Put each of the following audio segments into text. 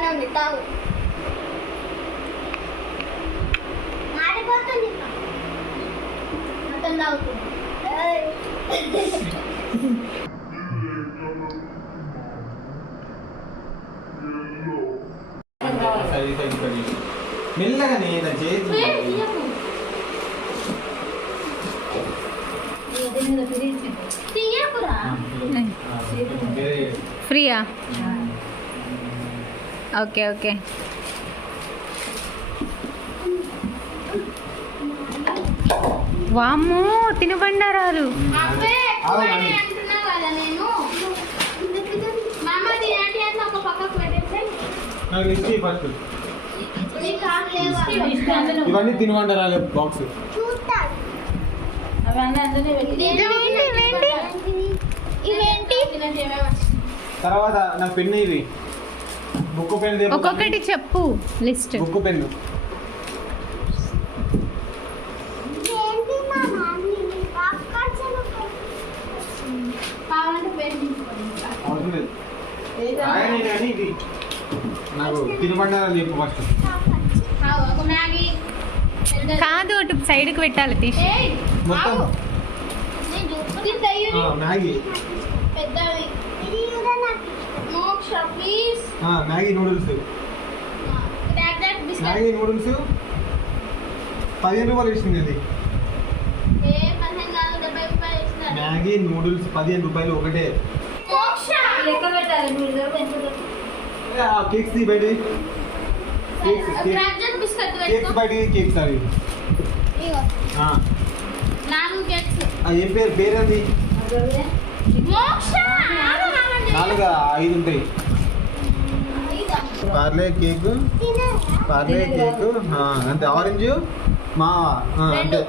బాగానే ఉంది తాగు. మాడిపోతుంది మొత్తం తాగుతుంది. మెల్లగానే ఫ్రీయా? Okay okay. వామ్మో తినుబండారాలు. ఇవన్నీ తినమంటారా బాక్స్? తర్వాత నాకు పెన్ను ఇది బుక్ పెన్ను ఒక్కొక్కటి చెప్పు లిస్ట్. బుక్ పెన్ను ఇది నాకు తినబండారా చెప్పు ఫస్ట్. కాదు అటు సైడ్కి పెట్టాలి తీసి మొత్తం మ్యాగీ మ్యాగీ నూడిల్స్ 15 రూపాయలు ఇస్తుంది ఇది. మ్యాగీ నూడిల్స్ 15 రూపాయలు ఒకటే. కేక్స్ బయట కేక్స్ బయట కేక్స్ అవి ఏం పేరేంది? 4 5 ఉంటాయి. పార్లే కేక్ అంతే. ఆరెంజ్ మా అంతే.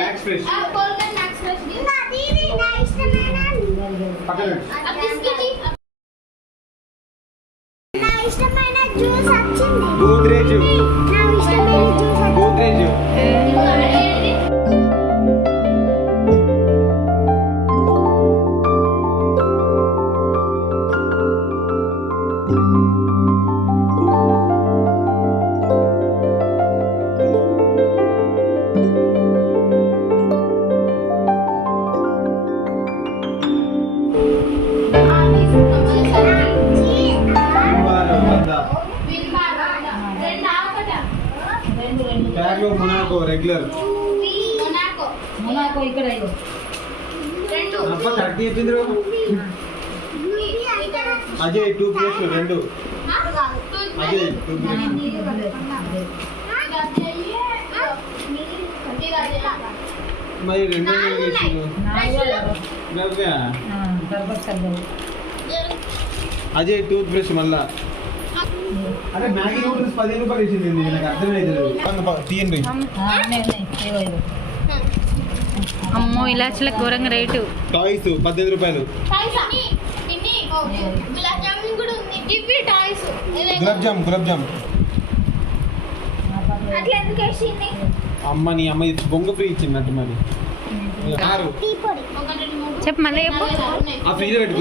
Max fresh Godrej Monaco regular ఇక్కడ కరెక్ట్ చెప్పింది. అజయ్ 2 ప్లేట్లు 2. అజయ్ 2 మరి 2 అజయ్ టూత్ బ్రష్ మళ్ళా. అరే మ్యాగీ నూడిల్స్ 15 రూపాయలు ఇచ్చింది. నాకు అర్థమైంది. తీయండి. అమ్మో ఇలాచీల ఘోరంగా రేటు. టాయ్స్ 15 రూపాయలు. గులాబ్ జామ్ అమ్మ నీ అమ్మ బొంగ ఫ్రీ ఇచ్చిందంట. మరి చెప్పు మళ్ళీ చెప్పు. ఆ ఫ్రీజ్ పెట్టు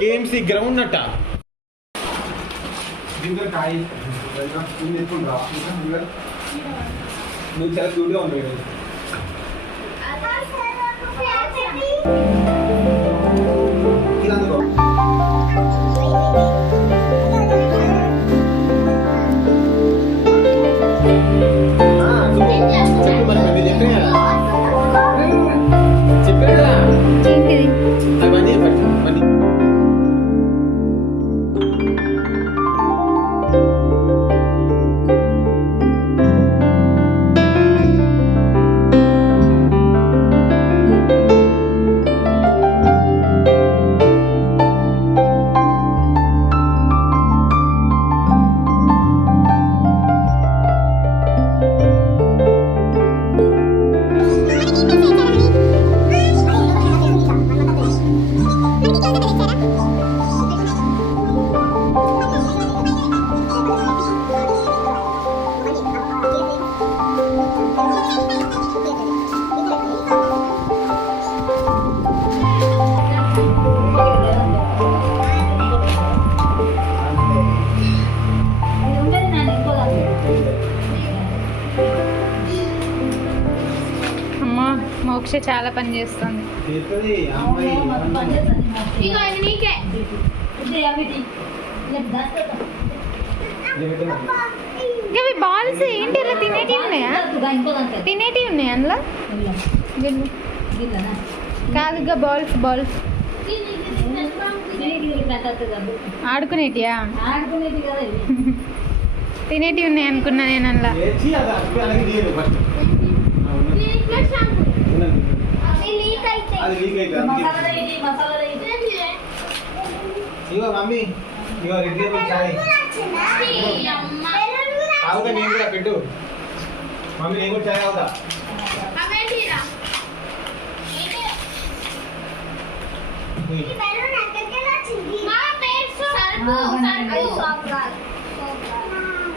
కేఎంసీ గ్రౌండ్ నట్ట నువ్వు చాలా క్యూట్గా ఉంది. మోక్ష చాలా పని చేస్తుంది. చేస్తుంది అమ్మాయి. ఇగో ఇది నీకే. ఇవి బాల్స్ ఏంటి ఇలా తినేటివి ఉన్నాయా? తినేటివి ఉన్నాయా అందులో? గిల్లు. కాదుగా బాల్స్ బాల్స్ ఆడుకునేటియా? తినేటివి ఉన్నాయి అనుకున్నా నేను అందులో. చేసి అది అసలు అలాగే తీయదు ఫస్ట్. దీంట్లో షాంపూ. అది లీక్ అయితే. అది లీక్ అవుతుంది. ఇగో మమ్మీ, ఇగో రెడ్ లేబుల్ చాయ్. అమ్మ. అవుతా నేను కూడా పెట్టు. మమ్మీ నేను కూడా చాయ్ అవుతా. అవేంటిరా? మా పేరు సరుకు సరుకు.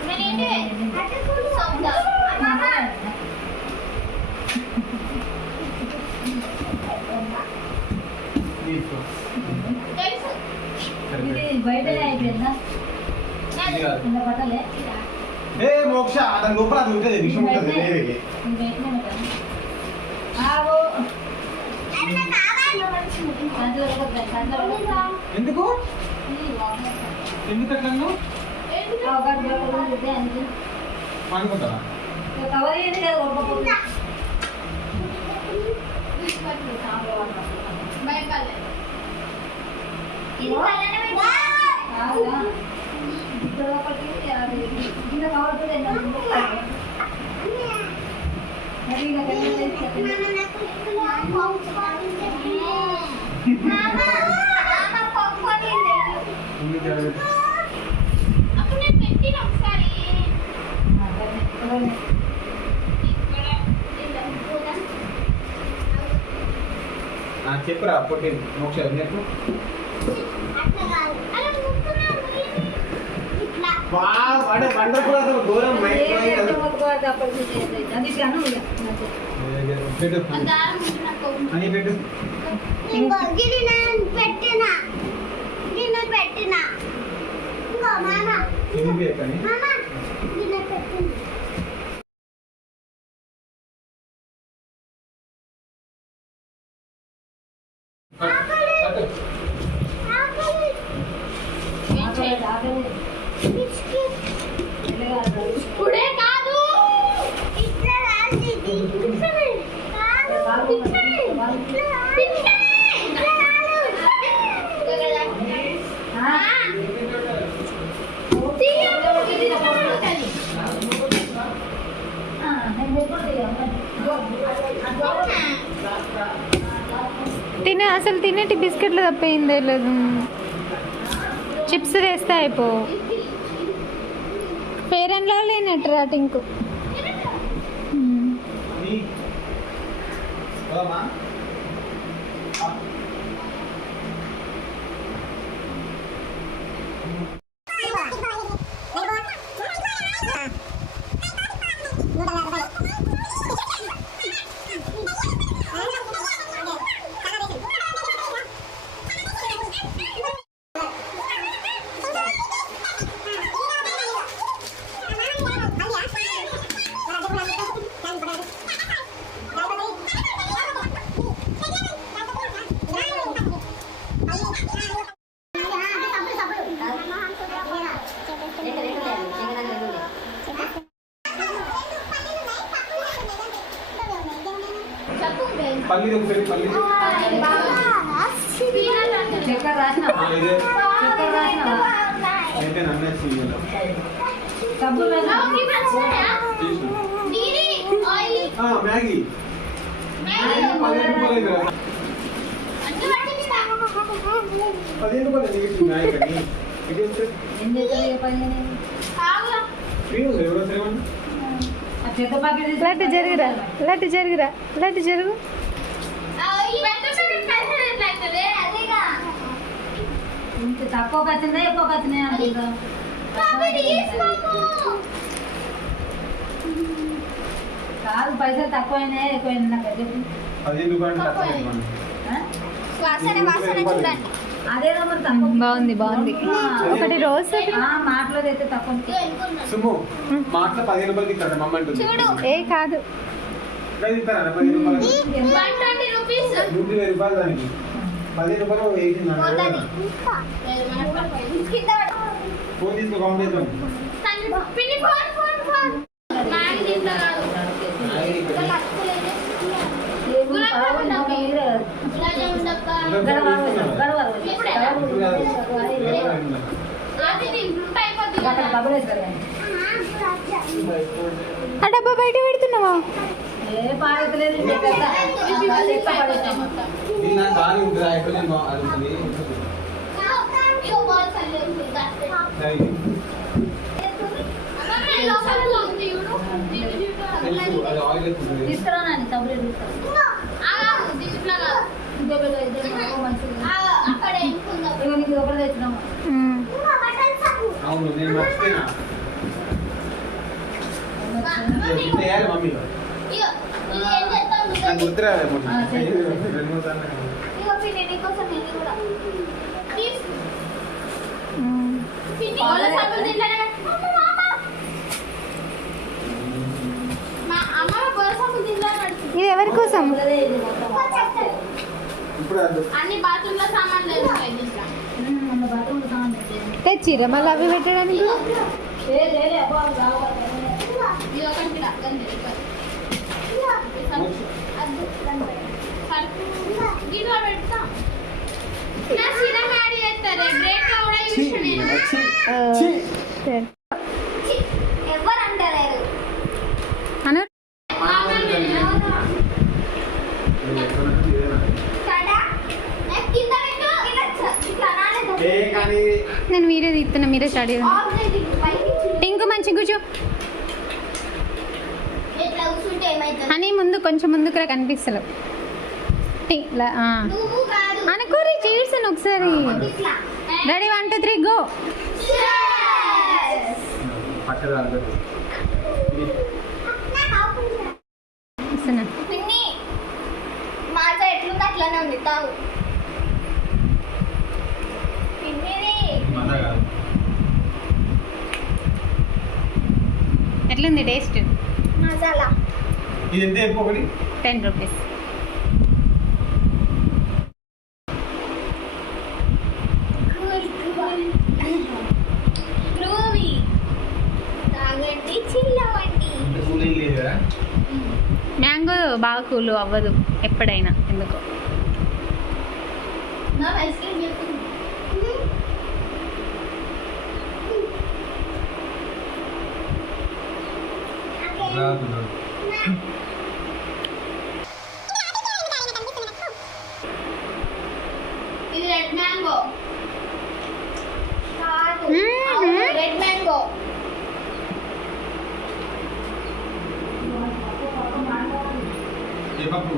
నేనేంటి? సోప్దా. తీసుకో. తెలుసు. ఏ మోక్ష దాని లోపల అది ఉంటుంది, విషయం ఉంటుంది వేరేది. ఎందుకు ఎందుకు అట్లా అన్నావు? అనుకుంటారా? భయపడలే. ఇది కళ్యాణ అప్పుడు నేను పెట్టిన ఒకసారి చెప్పురా పొట్టి మోక్ష చెప్పు. వాడే వండర్ఫుల్ అసలు ఘోరం పెట్టు. అని పెట్టు. ఇది కానీ ఇప్పుడే కాదు. తినే అసలు తినేటి బిస్కెట్లు తప్పయిందే లేదు. చిప్స్ వేస్తే అయిపో. ఫేర్ అండ్ లవ్లీ లేనట్టు టింకు. పల్లి ఒకసారి పల్లి చక్కెర రాసిన అయితే నన్నే చెయ్యాలి. మ్యాగీ 15 రూపాయలు. 15 రూపాయలు మ్యాగీ కానీ ఇది లడ్డు జరుగురా, లడ్డు జరుగురా, లడ్డు జరుగు. తక్కువ వచ్చిందా ఎక్కువ వచ్చినాయి అంటున్నా. కాదు పైసలు తక్కువైనాయా ఎక్కువైనా నాకు చెప్పు. 15 రూపాయలు అదేదో మరి తక్కువ బాగుంది బాగుంది. ఒకటి రోజు మాటలో అయితే తక్కువ. సుము మాటలో 15 రూపాయలకి ఇస్తాడు మమ్మ అంటుంది. ఏ కాదు ఎట్లా ఇస్తారా 10 రూపాయలు 120 రూపీస్ 120 రూపాయలు దానికి 10 రూపాయలు వేసింది పోతుంది కింద ఫోన్ తీసుకో కౌంట్ చేద్దాం పిన్ని ఫోన్ మ్యాగీ తింటా కాదు ఆ డబ్బా బయట పెడుతున్నావా? ఏ పాడలేదు ఇలా దాని ఉంటుంది ఎక్కడ అది ఉంటుంది అది ఆయిల్ ఎక్కుతుంది తీసుకురానండి సపరేట్ తీసుకురా అక్కడ ఇగో నీకు ఒకటి తెచ్చినాము అవును నేను మర్చిపోయినా చేయాలి మమ్మీ నాకు గుర్తురాలే రెండు మూడు సార్లు ఇది ఎవరి కోసం? ఇప్పుడు అది అన్ని బాత్రూమ్ లో సామాన్లు ఉంటాయి దీంట్లో. తెచ్చిరా మళ్ళీ అవి పెట్టడానికి? ఇది ఒకటి కూడా అర్థం లేదు. దీంట్లో పెడతా నా సిరం యాడ్ చేస్తారే బ్రేక్ లో కూడా యూస్ నేను సరే. ఎవరు అంటారు అను నేను వీడియో తీస్తున్నా, మీరే స్టార్ట్ చేయండి. టింకు మంచి కూర్చో అని ముందు కొంచెం ముందుకు రా, కనిపిస్తలేవు. అనుకోరి చేసాను ఒకసారి. Ready 1 2 3 go. ఇస్తున్నా. మాజా ఎట్లుంది అట్లానే ఉంది తాగు ఎట్లుంది టేస్ట్? మసాలా ఇది ఎంత చెప్పు ఒకటి 10 రూపీస్. గ్రూవీ తాగండి చిల్లవండి ఇంత కూలింగ్ లేదు కదా మ్యాంగో బాగా కూల్ అవ్వదు ఎప్పుడైనా, ఎందుకో. నా ఐస్ క్రీమ్ చెప్తుంది ఇది రెడ్ మ్యాంగో కాదు రెడ్ మ్యాంగో ఏ పప్పు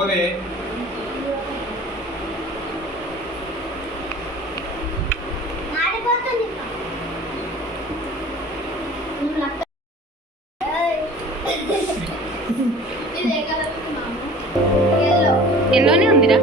ఓరే మాడిపోతుంది ఇది ఏ కలర్ ఉంది మామ? ఎల్లోనే ఉందిరా.